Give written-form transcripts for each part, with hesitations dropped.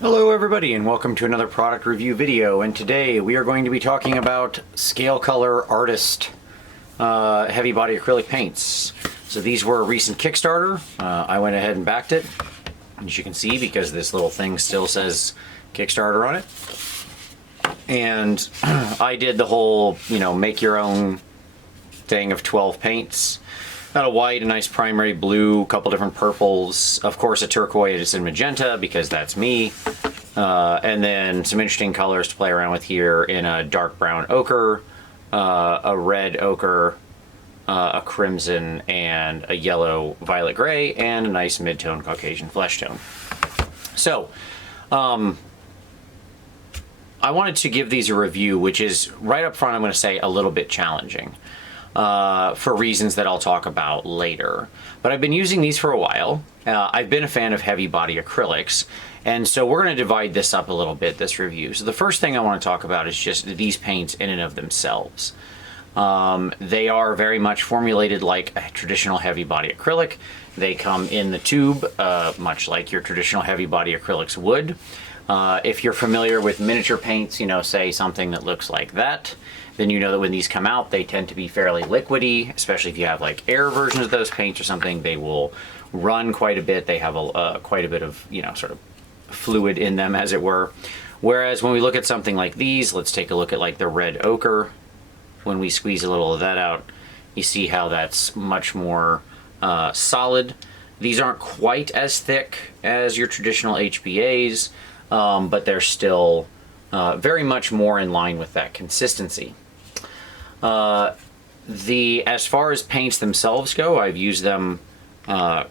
Hello everybody and welcome to another product review video, and today we are going to be talking about Scale Color Artist heavy body acrylic paints. So these were a recent Kickstarter. I went ahead and backed it, as you can see, because this little thing still says Kickstarter on it. And I did the whole, make your own thing of 12 paints. Got a white, a nice primary blue, a couple different purples, of course a turquoise and magenta because that's me, and then some interesting colors to play around with here in a dark brown ochre, a red ochre, a crimson, and a yellow violet gray, and a nice mid-tone Caucasian flesh tone. So, I wanted to give these a review, which is, right up front I'm going to say, a little bit challenging. For reasons that I'll talk about later. But I've been using these for a while. I've been a fan of heavy body acrylics, and so we're going to divide this up a little bit, this review. So the first thing I want to talk about is just these paints in and of themselves. They are very much formulated like a traditional heavy body acrylic. They come in the tube, much like your traditional heavy body acrylics would. If you're familiar with miniature paints, say something that looks like that, then you know that when these come out, they tend to be fairly liquidy, especially if you have like air versions of those paints or something. They will run quite a bit. They have quite a bit of, sort of fluid in them, as it were. Whereas when we look at something like these, let's take a look at like the red ochre. When we squeeze a little of that out, you see how that's much more solid. These aren't quite as thick as your traditional HBAs, but they're still very much more in line with that consistency. As far as paints themselves go, I've used them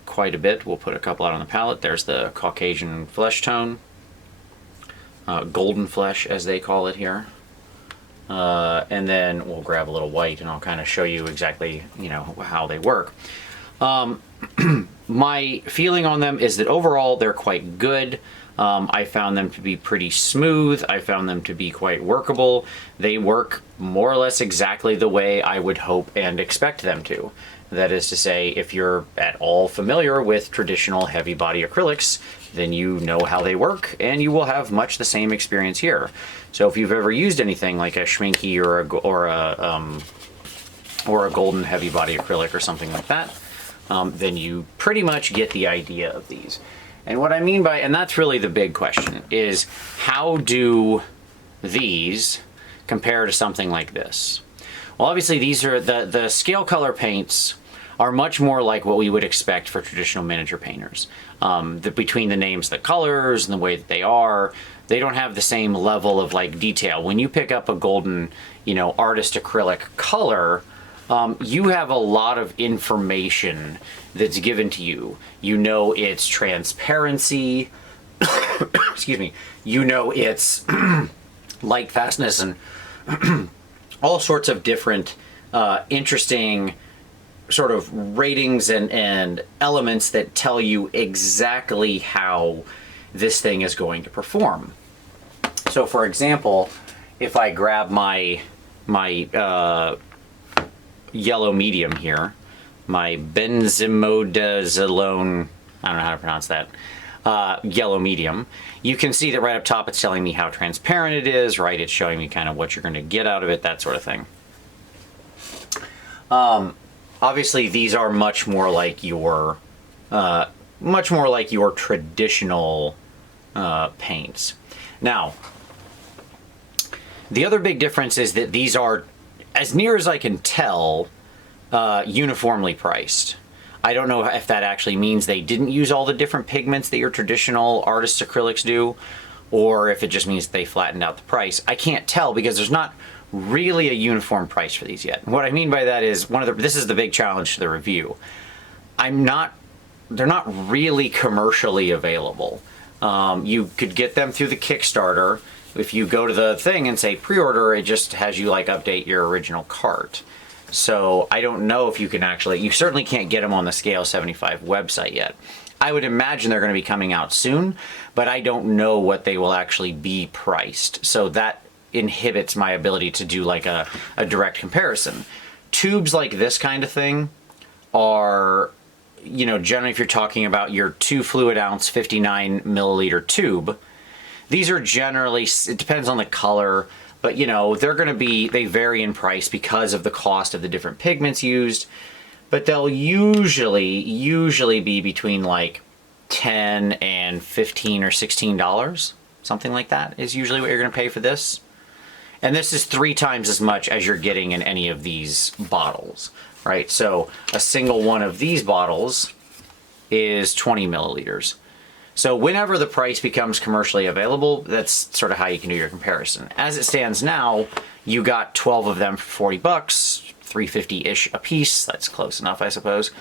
quite a bit. We'll put a couple out on the palette. There's the Caucasian flesh tone, golden flesh as they call it here, and then we'll grab a little white and I'll kind of show you exactly how they work. My feeling on them is that overall they're quite good. I found them to be pretty smooth. I found them to be quite workable. They work more or less exactly the way I would hope and expect them to. That is to say, if you're at all familiar with traditional heavy body acrylics, then you know how they work and you will have much the same experience here. So if you've ever used anything like a Schminke or a golden heavy body acrylic or something like that, then you pretty much get the idea of these. And what I mean by, and that's really the big question, is how do these compare to something like this? Well, obviously these are, the scale color paints are much more like what we would expect for traditional miniature painters. Between the names, the colors, and the way that they don't have the same level of like detail. When you pick up a golden, Artist Acrylic color, you have a lot of information that's given to you. Its transparency, excuse me, its light fastness, and all sorts of different interesting sort of ratings and elements that tell you exactly how this thing is going to perform. So for example, if I grab my yellow medium here, my benzimidazolone, I don't know how to pronounce that, yellow medium, you can see that right up top it's telling me how transparent it is, right? It's showing me kind of what you're going to get out of it, that sort of thing. Obviously these are much more like your traditional paints. Now, the other big difference is that these are, as near as I can tell, uniformly priced. I don't know if that actually means they didn't use all the different pigments that your traditional Artist Acrylics do, or if it just means they flattened out the price. I can't tell because there's not really a uniform price for these yet. What I mean by that is, this is the big challenge to the review. They're not really commercially available. You could get them through the Kickstarter. If you go to the thing and say pre-order, it just has you like update your original cart. So I don't know if you can actually, you certainly can't get them on the Scale 75 website yet. I would imagine they're going to be coming out soon, but I don't know what they will actually be priced. So that inhibits my ability to do like a direct comparison. Tubes like this kind of thing are, you know, generally if you're talking about your 2 fluid ounce 59 milliliter tube, these are generally, it depends on the color, but you know, they're going to be, they vary in price because of the cost of the different pigments used, but they'll usually be between like 10 and 15 or $16. Something like that is usually what you're going to pay for this. And this is 3 times as much as you're getting in any of these bottles, right? So a single one of these bottles is 20 milliliters. So whenever the price becomes commercially available, that's sort of how you can do your comparison. As it stands now, you got 12 of them for 40 bucks, $3.50-ish a piece. That's close enough, I suppose.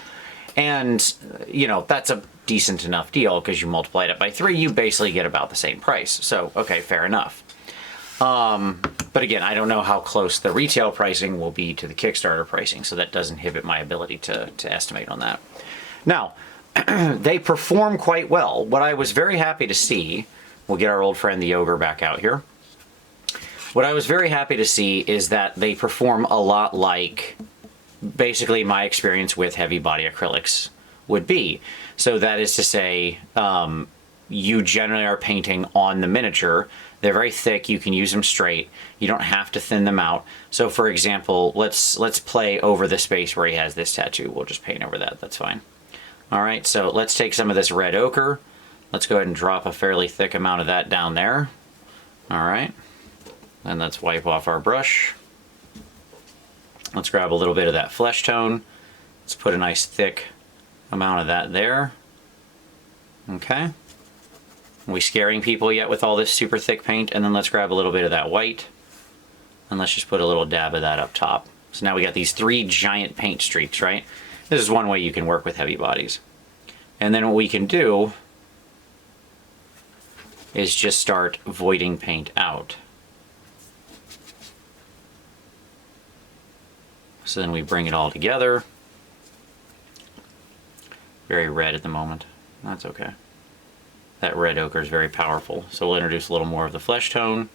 And, you know, that's a decent enough deal because you multiply it by 3, you basically get about the same price. So, okay, fair enough. But again, I don't know how close the retail pricing will be to the Kickstarter pricing, so that does inhibit my ability to estimate on that. Now, they perform quite well. What I was very happy to see, we'll get our old friend the ogre back out here. What I was very happy to see is that they perform a lot like basically my experience with heavy body acrylics would be. So that is to say, you generally are painting on the miniature. They're very thick, you can use them straight. You don't have to thin them out. So for example, let's play over the space where he has this tattoo. We'll just paint over that, that's fine. All right, so let's take some of this red ochre. Let's go ahead and drop a fairly thick amount of that down there. All right, and let's wipe off our brush. Let's grab a little bit of that flesh tone. Let's put a nice thick amount of that there. Okay. Are we scaring people yet with all this super thick paint? And then let's grab a little bit of that white. And let's just put a little dab of that up top. So now we got these 3 giant paint streaks, right? This is one way you can work with heavy bodies. And then what we can do is just start voiding paint out. So then we bring it all together. Very red at the moment. That's okay. That red ochre is very powerful. So we'll introduce a little more of the flesh tone.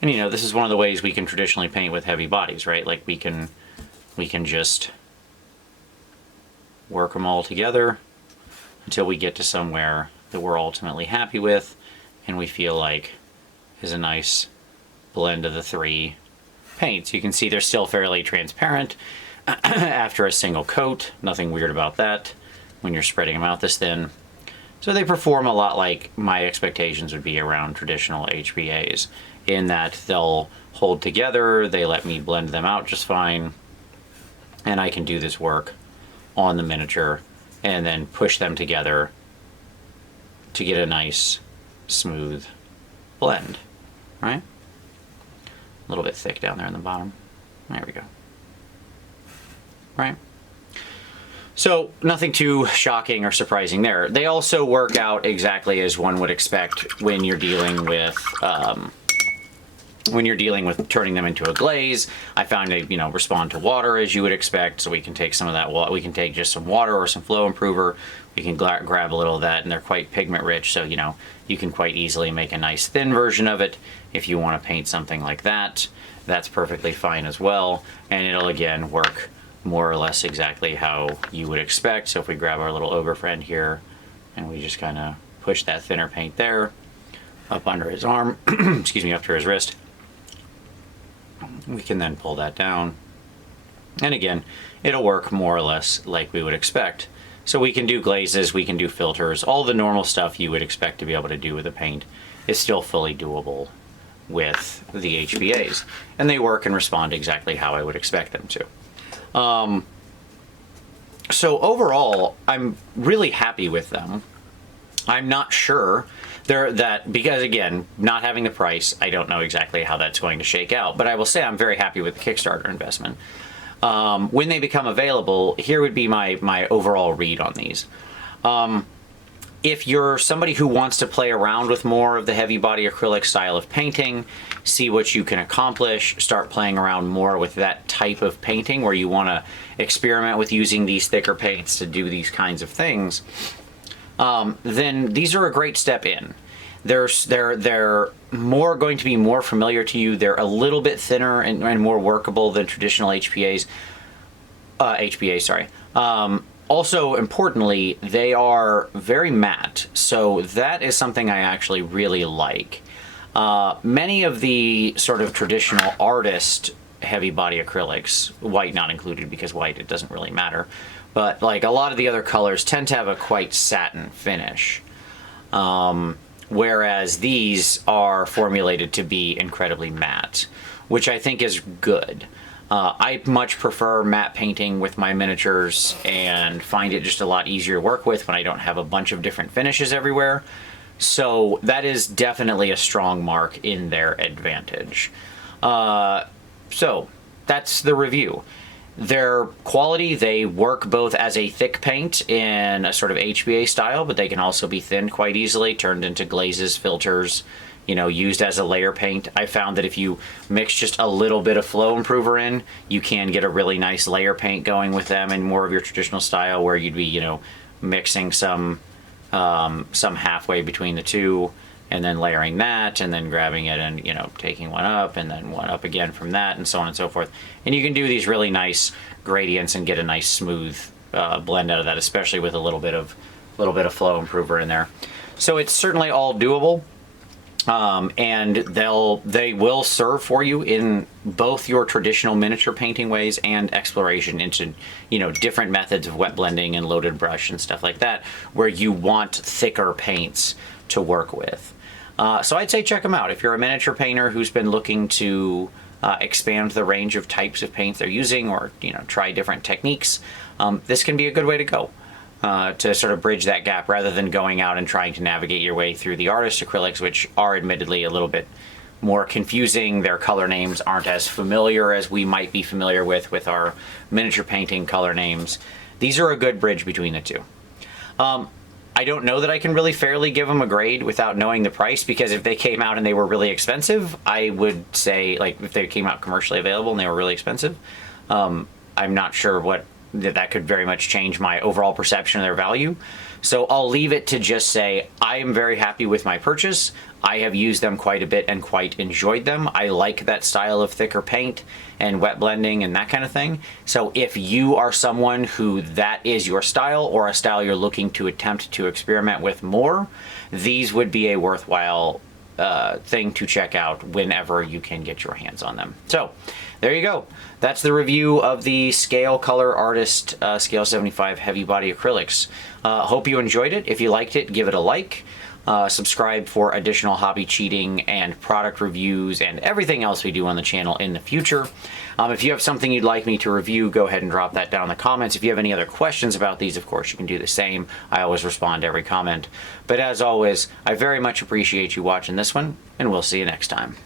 And you know, this is one of the ways we can traditionally paint with heavy bodies, right? Like we can just work them all together until we get to somewhere that we're ultimately happy with and we feel like is a nice blend of the 3 paints. You can see they're still fairly transparent after a single coat. Nothing weird about that when you're spreading them out this thin. So they perform a lot like my expectations would be around traditional HBAs, in that they'll hold together, they let me blend them out just fine, and I can do this work on the miniature and then push them together to get a nice smooth blend, right? A little bit thick down there in the bottom. There we go. Right? So nothing too shocking or surprising there. They also work out exactly as one would expect when you're dealing with turning them into a glaze. I found they, you know, respond to water as you would expect. So we can take some of that. We can take just some water or some flow improver. We can grab a little of that, and they're quite pigment rich. So you know, you can quite easily make a nice thin version of it if you want to paint something like that. That's perfectly fine as well, and it'll again work more or less exactly how you would expect. So if we grab our little ogre friend here and we just kind of push that thinner paint there up under his arm, excuse me, up to his wrist, we can then pull that down, and again it'll work more or less like we would expect. So we can do glazes, we can do filters, all the normal stuff you would expect to be able to do with a paint is still fully doable with the HBAs, and they work and respond exactly how I would expect them to. So overall, I'm really happy with them. I'm not sure because again, not having the price, I don't know exactly how that's going to shake out, but I will say I'm very happy with the Kickstarter investment. When they become available, here would be my overall read on these. If you're somebody who wants to play around with more of the heavy body acrylic style of painting, see what you can accomplish, start playing around more with that type of painting where you want to experiment with using these thicker paints to do these kinds of things, then these are a great step in. They're more going to be more familiar to you. They're a little bit thinner and more workable than traditional HPA, sorry. Also, importantly, they are very matte, so that is something I actually really like. Many of the sort of traditional artist heavy body acrylics, white not included because white, it doesn't really matter, but like a lot of the other colors tend to have a quite satin finish. Whereas these are formulated to be incredibly matte, which I think is good. I much prefer matte painting with my miniatures and find it just a lot easier to work with when I don't have a bunch of different finishes everywhere. So that is definitely a strong mark in their advantage. So that's the review. Their quality, they work both as a thick paint in a sort of HBA style, but they can also be thinned quite easily, turned into glazes, filters, you know, used as a layer paint. I found that if you mix just a little bit of flow improver in, you can get a really nice layer paint going with them in more of your traditional style where you'd be, you know, mixing some halfway between the two and then layering that and then grabbing it and, you know, taking one up and then one up again from that and so on and so forth. And you can do these really nice gradients and get a nice smooth blend out of that, especially with a little bit of flow improver in there. So it's certainly all doable. And they will serve for you in both your traditional miniature painting ways and exploration into, you know, different methods of wet blending and loaded brush and stuff like that, where you want thicker paints to work with. So I'd say check them out. If you're a miniature painter who's been looking to expand the range of types of paints they're using or, you know, try different techniques, this can be a good way to go. To sort of bridge that gap rather than going out and trying to navigate your way through the artist acrylics, which are admittedly a little bit more confusing. Their color names aren't as familiar as we might be familiar with our miniature painting color names. These are a good bridge between the two. I don't know that I can really fairly give them a grade without knowing the price, because if they came out and they were really expensive, I would say, like, if they came out commercially available and they were really expensive, I'm not sure what that could very much change my overall perception of their value. So I'll leave it to just say I am very happy with my purchase. I have used them quite a bit and quite enjoyed them. I like that style of thicker paint and wet blending and that kind of thing. So if you are someone who that is your style, or a style you're looking to attempt to experiment with more, these would be a worthwhile thing to check out whenever you can get your hands on them. So there you go. That's the review of the Scale Color Artist Scale 75 Heavy Body Acrylics. Hope you enjoyed it. If you liked it, give it a like. Subscribe for additional hobby cheating and product reviews and everything else we do on the channel in the future. If you have something you'd like me to review, go ahead and drop that down in the comments. If you have any other questions about these, of course, you can do the same. I always respond to every comment. But as always, I very much appreciate you watching this one, and we'll see you next time.